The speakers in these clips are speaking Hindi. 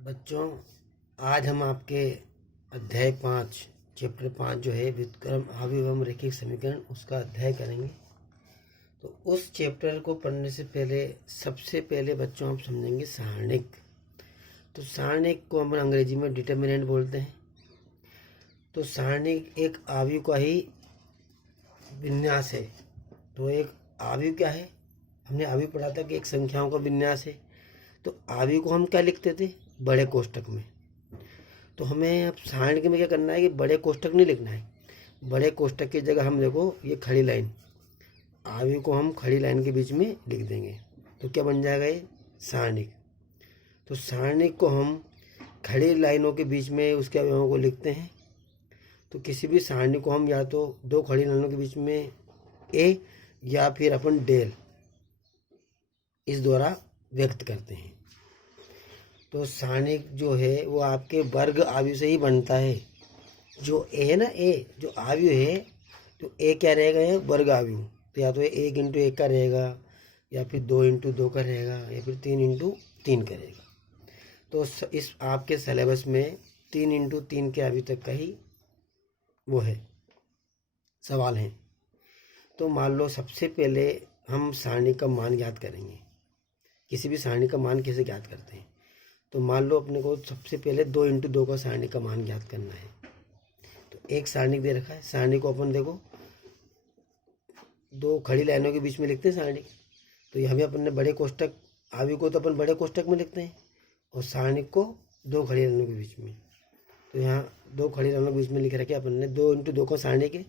बच्चों, आज हम आपके अध्याय 5 चैप्टर 5 जो है व्युत्क्रम अविभव रैखिक समीकरण उसका अध्याय करेंगे। तो उस चैप्टर को पढ़ने से पहले सबसे पहले बच्चों आप समझेंगे सारणिक। तो सारणिक को हम अंग्रेजी में डिटर्मिनेंट बोलते हैं। तो सारणिक एक आव्यूह का ही विन्यास है। तो एक आव्यूह क्या है? हमने आव्यूह पढ़ा था कि एक संख्याओं का विन्यास है। तो आव्यूह को हम क्या लिखते थे? बड़े कोष्ठक में। तो हमें अब सारणिक में क्या करना है कि बड़े कोष्ठक नहीं लिखना है। बड़े कोष्ठक की जगह हम देखो ये खड़ी लाइन, आव्यूह को हम खड़ी लाइन के बीच में लिख देंगे। तो क्या बन जाएगा? ये सारणिक। तो सारणिक को हम खड़ी लाइनों के बीच में उसके अवयवों को लिखते हैं। तो किसी भी सारणी को हम या तो दो खड़ी लाइनों के बीच में ए या फिर अपन डेल इस द्वारा व्यक्त करते हैं। तो सारणिक जो है वो आपके वर्ग आव्यूह से ही बनता है। जो ए है ना, ए जो आव्यूह है, तो ए क्या रहेगा? ये वर्ग आव्यूह। तो या तो 1 इंटू 1 का रहेगा, या फिर 2 इंटू 2 का रहेगा, या फिर 3 इंटू 3 का रहेगा। तो इस आपके सिलेबस में 3 इंटू 3 के आव्यूह तक का ही वो है, सवाल है। तो मान लो सबसे पहले हम सारणी का मान ज्ञात करेंगे। किसी भी सारणी का मान कैसे ज्ञात करते हैं? तो मान लो अपने को सबसे पहले 2 इंटू 2 का सारणी का मान ज्ञात करना है। तो एक सारणी दे रखा है, सारणी को अपन देखो दो खड़ी लाइनों के बीच में लिखते हैं सारणी। तो यहाँ भी अपन ने बड़े कोष्ठक, आव्यूह को तो अपन बड़े कोष्ठक में लिखते हैं और सारणी को दो खड़ी लाइनों के बीच में। तो यहाँ दो खड़ी लाइनों के बीच में लिख रखे अपन ने 2 इंटू 2 का सारणी के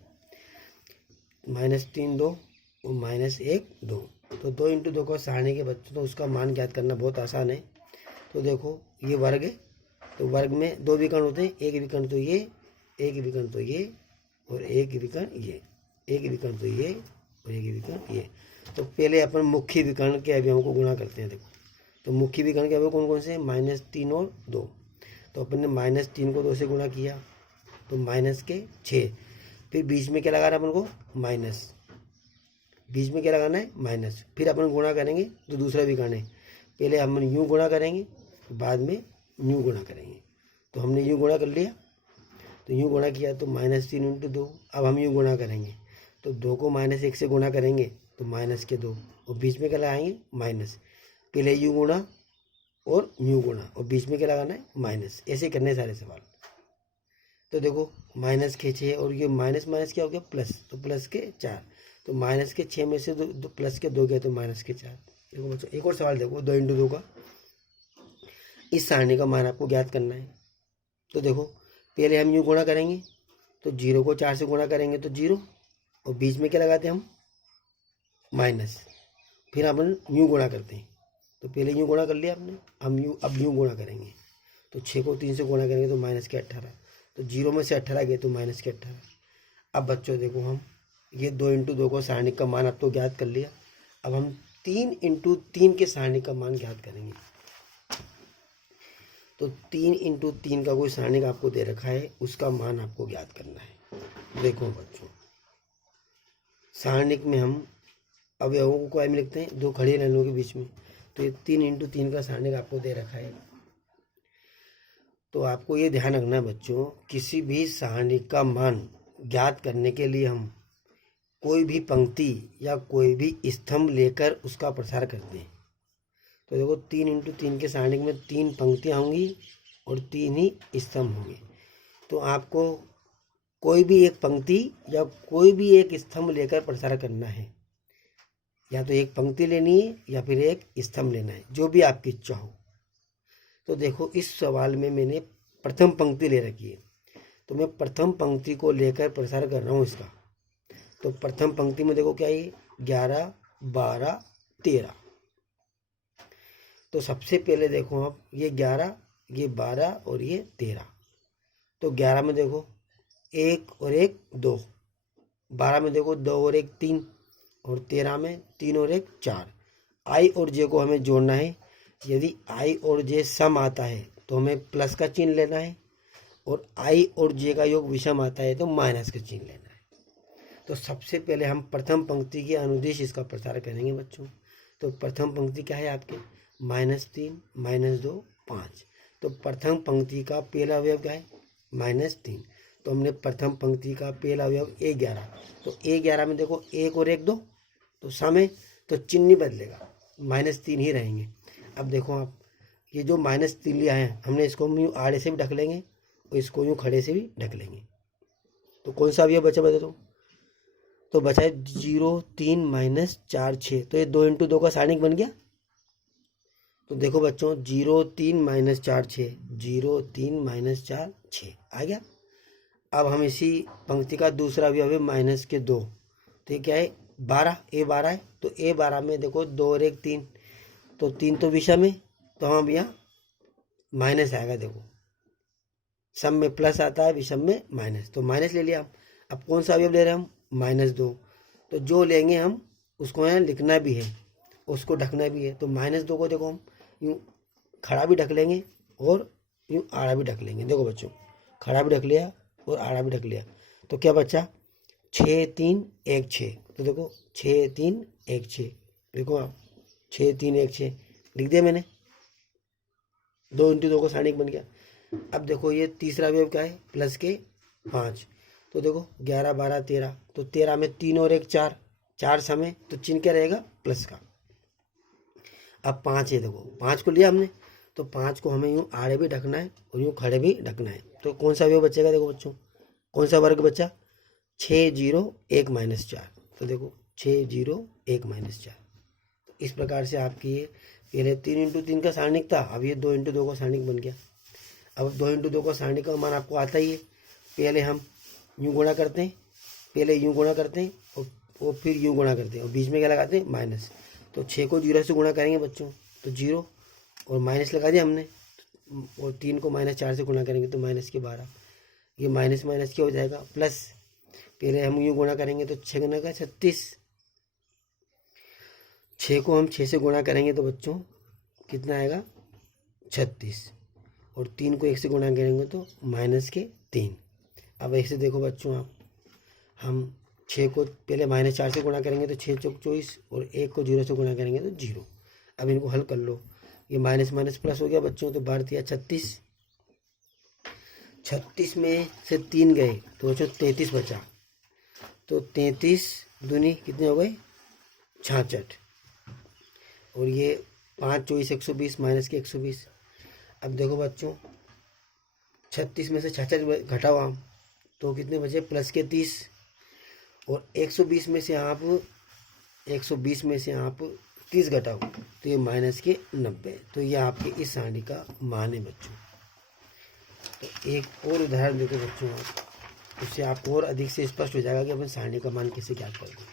-3 2 और -1 2। तो 2 इंटू 2 का सारणी के बच्चों, तो उसका मान ज्ञात करना बहुत आसान है। तो देखो ये वर्ग है, तो वर्ग में दो विकर्ण होते हैं, एक विकर्ण तो ये, एक विकर्ण तो ये, और एक विकर्ण ये, एक विकर्ण तो ये और एक विकर्ण ये। तो पहले अपन मुख्य विकर्ण के अवयवों को गुणा करते हैं। देखो तो मुख्य विकर्ण के अवयव कौन कौन से हैं? -3 और 2। तो अपन ने -3 को 2 से गुणा किया तो -6। फिर बीच में क्या लगाना है अपन को? माइनस। बीच में क्या लगाना है? माइनस। फिर अपन गुणा करेंगे तो दूसरा विकर्ण है, पहले हम यूँ गुणा करेंगे, बाद में यूँ गुणा करेंगे। तो हमने यूँ गुणा कर लिया, तो यूँ गुणा किया तो -3 इंटू 2। अब हम यूँ गुणा करेंगे तो 2 को -1 से गुणा करेंगे तो -2, और बीच में क्या लगाएंगे? माइनस। पहले यूँ गुणा और यूँ गुणा और बीच में क्या लगाना है? माइनस। ऐसे करने सारे सवाल। तो देखो -6 और ये माइनस माइनस क्या हो गया? प्लस। तो +4। तो -6 में से दो प्लस के 2 गए तो -4। देखो बच्चों एक और सवाल देखो, 2 इंटू 2 का इस सारणी का मान आपको ज्ञात करना है। तो देखो पहले हम यूँ गुणा करेंगे तो 0 को 4 से गुणा करेंगे तो 0, और बीच में क्या लगाते हैं हम? माइनस। फिर अपन यूँ गुणा करते हैं, तो पहले यूँ गुणा कर लिया आपने, अब यूँ गुणा करेंगे तो 6 को 3 से गुणा करेंगे तो -18। तो 0 में से 18 गए तो -18। अब बच्चों देखो हम ये 2 इंटू 2 को सारणी का मान अब तो ज्ञात कर लिया। अब हम 3 इंटू 3 के सारणी का मान ज्ञात करेंगे। तो 3 इंटू 3 का कोई सारणी आपको दे रखा है, उसका मान आपको ज्ञात करना है। देखो बच्चों सारणिक में हम अवयवों को क्या में लिखते हैं? दो खड़ी लाइनों के बीच में। तो ये 3 इंटू 3 का सारणिक आपको दे रखा है। तो आपको ये ध्यान रखना है बच्चों, किसी भी सारणी का मान ज्ञात करने के लिए हम कोई भी पंक्ति या कोई भी स्तंभ लेकर उसका प्रसार करते हैं। तो देखो 3 इंटू 3 के सारणी में 3 पंक्तियाँ होंगी और 3 ही स्तंभ होंगे। तो आपको कोई भी एक पंक्ति या कोई भी एक स्तंभ लेकर प्रसार करना है, या तो एक पंक्ति लेनी है या फिर एक स्तंभ लेना है, जो भी आपकी इच्छा हो। तो देखो इस सवाल में मैंने प्रथम पंक्ति ले रखी है, तो मैं प्रथम पंक्ति को लेकर प्रसार कर रहा हूँ इसका। तो प्रथम पंक्ति में देखो क्या है? 11 12 13। तो सबसे पहले देखो आप ये 11, ये 12 और ये 13। तो 11 में देखो 1 और 1 2, 12 में देखो 2 और 1 3, और 13 में 3 और 1 4। आई और जे को हमें जोड़ना है। यदि आई और जे सम आता है तो हमें प्लस का चिन्ह लेना है, और आई और जे का योग विषम आता है तो माइनस का चिन्ह लेना है। तो सबसे पहले हम प्रथम पंक्ति के अनुदिश इसका प्रसार करेंगे बच्चों। तो प्रथम पंक्ति क्या है आपके? -3 -2 5। तो प्रथम पंक्ति का पहला अवयव क्या है? -3। तो हमने प्रथम पंक्ति का पहला अवयव A11। तो A11 में देखो 1 और 1 2, तो सम है, तो चिन्ह नहीं बदलेगा, -3 ही रहेंगे। अब देखो आप, ये जो -3 लिया है हमने, इसको हम यूँ आड़े से भी ढक लेंगे और इसको यूँ खड़े से भी ढक लेंगे। तो कौन सा अवयव बचा बता दो? तो बचा है 0 3 -4 6। तो ये 2 × 2 का सारणिक बन गया। तो देखो बच्चों 0 3 -4 6, 0 3 -4 6 आ गया। अब हम इसी पंक्ति का दूसरा अवयव है -2। तो ये क्या है? 12, A12 है। तो A12 में देखो 2 और 1 3, तो 3 तो विषम में, तो हम यहाँ माइनस आएगा। देखो सम में प्लस आता है, विषम में माइनस, तो माइनस ले लिया हम। अब कौन सा अवयव ले रहे हैं हम? -2। तो जो लेंगे हम उसको यहाँ लिखना भी है, उसको ढकना भी है। तो -2 को देखो हम यूँ खड़ा भी ढक लेंगे और यूँ आड़ा भी ढक लेंगे। देखो बच्चों, खड़ा भी ढक लिया और आड़ा भी ढक लिया। तो क्या बचा? 6 3 1 6। तो देखो 6 3 1 6, देखो आप 6 3 1 6 लिख दिया मैंने। 2 × 2 का सारणिक बन गया। अब देखो ये तीसरा अवयव क्या है? +5। तो देखो 11 12 13। तो 13 में 3 और 1 4, 4 समय, तो चिन्ह क्या रहेगा? प्लस का। अब 5 है, देखो 5 को लिया हमने, तो 5 को हमें यूँ आड़े भी ढकना है और यूँ खड़े भी ढकना है। तो कौन सा अवयव बचेगा? देखो बच्चों, कौन सा वर्ग बचा? 6 0 1 -4। तो देखो 6 0 1 -4। तो इस प्रकार से आपकी ये पहले 3 × 3 का सारणिक था, अब ये 2 × 2 का सारणिक बन गया। अब 2 × 2 का सारणिक का मान आपको आता ही है। पहले हम यूँ गुणा करते हैं, पहले यूँ गुणा करते हैं और फिर यूँ गुणा करते हैं, और बीच में क्या लगाते हैं? माइनस। तो 6 को 0 से गुणा करेंगे बच्चों, तो 0 और माइनस लगा दिया हमने, और 3 को -4 से गुणा करेंगे तो -12। ये माइनस माइनस क्या हो जाएगा? प्लस। पहले हम यूँ गुणा करेंगे तो 6 गुना का 36, 6 को हम 6 से गुणा करेंगे तो बच्चों कितना आएगा? 36। और 3 को 1 से गुणा करेंगे तो -3। अब ऐसे देखो बच्चों आप, हम 6 को पहले -4 से गुणा करेंगे तो 6 चौक 24, और 1 को 0 से गुणा करेंगे तो 0। अब इनको हल कर लो, ये माइनस माइनस प्लस हो गया बच्चों, तो 12 × 36, 36 में से 3 गए तो बच्चों 33 बचा। तो 33 दूनी कितने हो गए? 66। और ये 5 24 120 माइनस के 120। अब देखो बच्चों 36 में से 66 घटाओ हम, तो कितने बचे? प्लस के 30। और 120 में से आप 30 घटाओ, तो ये -90। तो ये आपके इस सारणी का मान है बच्चों। तो एक और उदाहरण देखो बच्चों आप, उससे आपको और अधिक से स्पष्ट हो जाएगा कि अपन सारणी का मान कैसे ज्ञात करेंगे।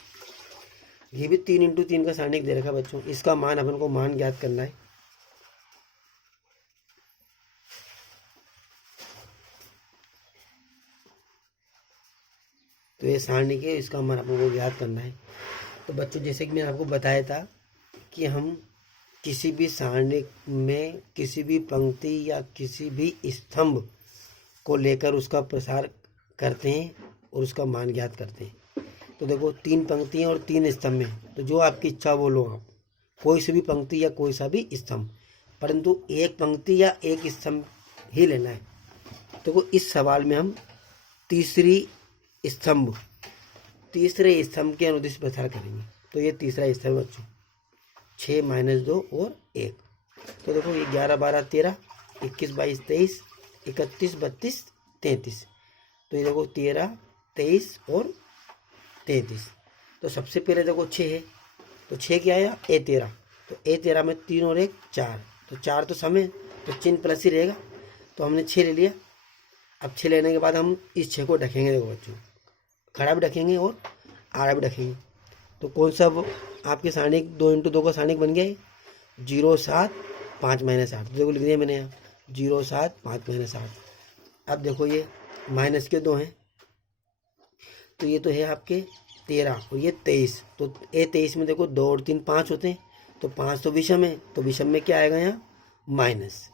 ये भी 3 × 3 का सारणिक दे रखा बच्चों, इसका मान अपन को मान ज्ञात करना है। तो ये सारणी के, इसका मान अपन को ज्ञात करना है। तो बच्चों जैसे कि मैंने आपको बताया था कि हम किसी भी सारणी में किसी भी पंक्ति या किसी भी स्तंभ को लेकर उसका प्रसार करते हैं और उसका मान ज्ञात करते हैं। तो देखो 3 पंक्तियाँ और 3 स्तंभ हैं, तो जो आपकी इच्छा वो लो आप, कोई सी भी पंक्ति या कोई सा भी स्तंभ, परंतु एक पंक्ति या एक स्तंभ ही लेना है। देखो इस सवाल में हम तीसरे स्तंभ के अनुदिश प्रसार करेंगे। तो ये तीसरा स्तंभ बच्चों 6 -2 और 1। तो देखो ये 11 12 13, 21 22 23, 31 32 33। तो ये देखो 13 23 और 33। तो सबसे पहले देखो 6 है, तो 6 क्या आया? A13। तो A13 में 3 और 1 4, तो 4 तो समय, तो चिन्ह प्लस ही रहेगा। तो हमने 6 ले लिया। अब 6 लेने के बाद हम इस 6 को ढकेंगे। देखो बच्चों, खड़ा भी ढकेंगे और आड़ा भी ढकेंगे। तो कौन सा आपके सारणिक 2 × 2 का सारणिक बन गया है? 0 7 5 -8। तो देखो लिख दिया मैंने यहाँ 0 7 5 -8। अब देखो ये -2 हैं, तो ये तो है आपके 13 और ये 23। तो A23 में देखो 2 और 3 5 होते हैं, तो 5 तो विषम है, तो विषम में क्या आएगा? यहाँ माइनस।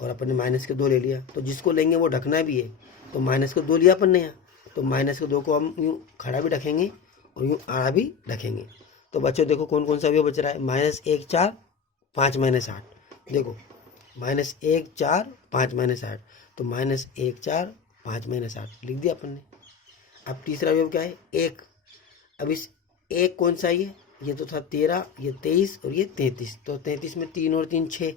और अपन ने -2 ले लिया, तो जिसको लेंगे वो ढकना भी है, तो -2 लिया अपन ने यहाँ, तो -2 को हम यूँ खड़ा भी ढकेंगे और यूँ आड़ा भी ढकेंगे। तो बच्चों देखो कौन कौन सा अवयव बच रहा है? -1 4 5 -8। देखो -1 4 5 -8, तो -1 4 5 -8 लिख दिया अपन ने। अब तीसरा अवयव क्या है? 1। अब इस 1 कौन सा है? ये तो था 13, ये 23 और ये 33। तो 33 में 3 और 3 6,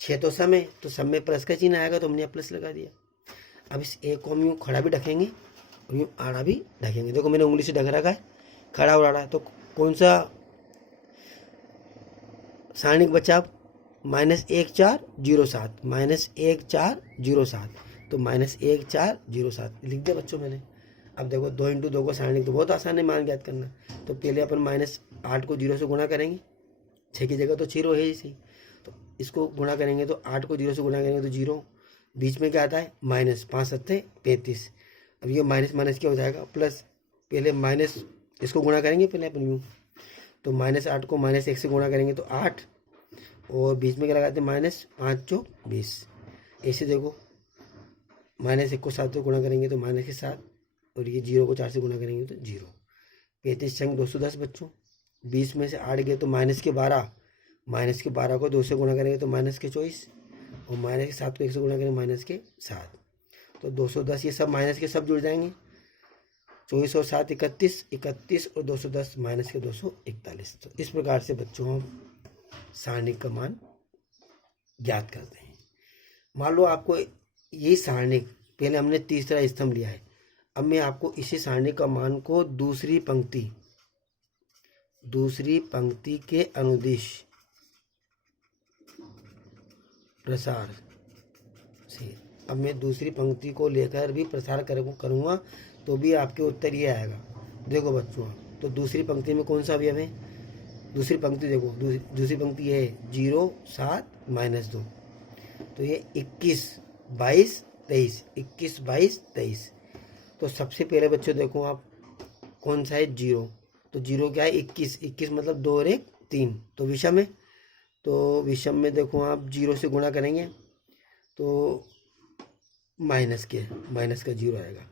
6 तो सम है, तो सम में प्लस का चिन्ह आएगा, तो हमने प्लस लगा दिया। अब इस 1 को हम यूँ खड़ा भी ढकेंगे और यूँ आड़ा भी ढकेंगे। देखो मैंने उंगली से ढक रखा है, खड़ा और आड़ा। तो कौन सा सारणिक बचा? -1 4 0 7, -1 4 0 7, तो -1 4 0 7 लिख दिया बच्चों मैंने। अब देखो 2 × 2 को सारणिक तो बहुत आसान है मान ज्ञात करना। तो पहले अपन -8 को 0 से गुणा करेंगे, 6 की जगह तो 0 है ही सही, तो इसको गुणा करेंगे तो 8 को 0 से गुणा करेंगे तो 0, बीच में क्या आता है माइनस, 5 7 35। अब ये माइनस माइनस क्या हो जाएगा प्लस, पहले माइनस इसको गुणा करेंगे पहले अपन यूँ, तो -8 को -1 से गुणा करेंगे तो 8, और बीच में क्या लगाते हैं -5 चौक 20। ऐसे देखो -1 को 7 से गुणा करेंगे तो -7, और ये 0 को 4 से गुणा करेंगे तो 0। 35 संग 210 बच्चों, 20 में से 8 गए तो -12, -12 को 2 से गुणा करेंगे तो -24, और -7 को 1 से गुणा करेंगे -7, तो 210। ये सब माइनस के सब जुड़ जाएंगे, 24 और 7 31, 31 और 210 -241। तो इस प्रकार से बच्चों हम सारणिक का मान ज्ञात करते हैं। मान लो आपको ये सारणिक, पहले हमने तीसरा स्तंभ लिया है, अब मैं आपको इसी सारणिक का मान को दूसरी पंक्ति के अनुदिश प्रसार से, अब मैं दूसरी पंक्ति को लेकर भी प्रसार करूँगा तो भी आपके उत्तर ये आएगा। देखो बच्चों, तो दूसरी पंक्ति में कौन सा अवयव है? दूसरी पंक्ति देखो, दूसरी पंक्ति ये है 0 7 -2, तो ये 21 22 23, 21 22 23। तो सबसे पहले बच्चों देखो आप कौन सा है? 0, तो 0 क्या है? 21, 21 मतलब 2 और 1 3, तो विषम है, तो विषम में देखो आप 0 से गुणा करेंगे तो माइनस का 0 आएगा।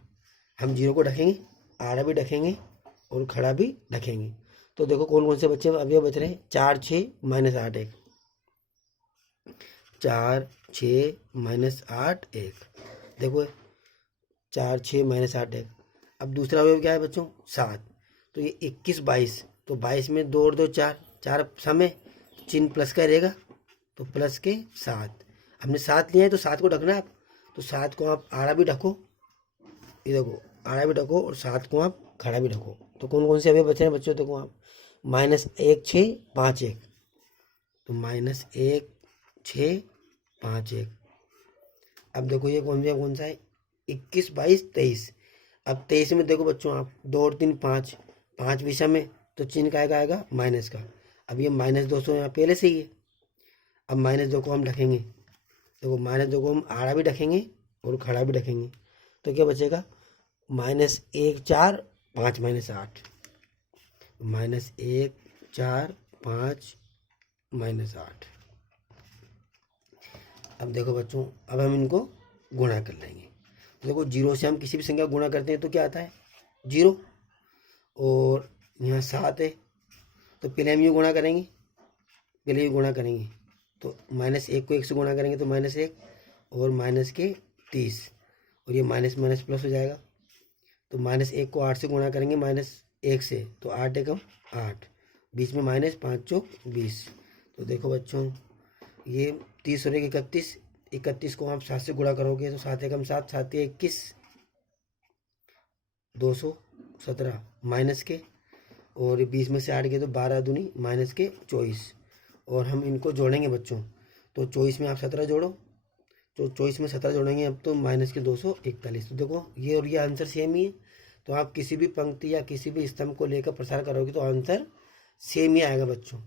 हम 0 को ढकेंगे, आड़ा भी ढकेंगे और खड़ा भी ढकेंगे। तो देखो कौन कौन से बच्चे अभी बच रहे हैं? 4 6 -8 1, 4 6 -8 1, देखो 4 6 -8 1। अब दूसरा अवयव क्या है बच्चों? 7, तो ये 21 22, तो 22 में 2 और 2 4, 4 समय चिन्ह प्लस का रहेगा, तो प्लस के 7। हमने 7 लिया है तो 7 को ढकना है आप, तो 7 को आप आड़ा भी ढको, ये देखो आड़ा भी ढको, और 7 को आप खड़ा भी ढको। तो कौन कौन से अवयव बचे हैं बच्चों? देखो आप -1 6 5 1, तो -1 6 5 1। अब देखो ये कौन सा है? 21 22 23। अब 23 में देखो बच्चों आप 2 और 3 5, 5 विषम में, तो चिन्ह का आएगा माइनस का। अब ये -200 यहाँ पहले से ही है, अब -2 को हम ढकेंगे, देखो -2 को हम आड़ा भी ढकेंगे और खड़ा भी ढकेंगे, तो क्या बचेगा? -1 4 5 -8, -1 4 5 -8। अब देखो बच्चों, अब हम इनको गुणा कर लेंगे। देखो 0 से हम किसी भी संख्या गुणा करते हैं तो क्या आता है? 0, और यहाँ 7 है, तो पहले हम ये गुणा करेंगे, तो -1 को 1 से गुणा करेंगे तो -1 और -30, और ये माइनस माइनस प्लस हो जाएगा, तो -1 को 8 से गुणा करेंगे -1 से, तो 8 एकम 8, बीच में -5 चौक 20। तो देखो बच्चों ये 30 और 1 31, 31 को आप 7 से गुणा करोगे तो 7 एकम 7, 7 या 21, 217 माइनस के, और 20 में से 8 गए तो 12 दूनी -24, और हम इनको जोड़ेंगे बच्चों, तो 24 में आप 17 जोड़ो, तो 24 में 17 जोड़ेंगे अब तो -241। तो देखो ये और ये आंसर सेम ही है, तो आप किसी भी पंक्ति या किसी भी स्तंभ को लेकर प्रसार करोगे तो आंसर सेम ही आएगा बच्चों।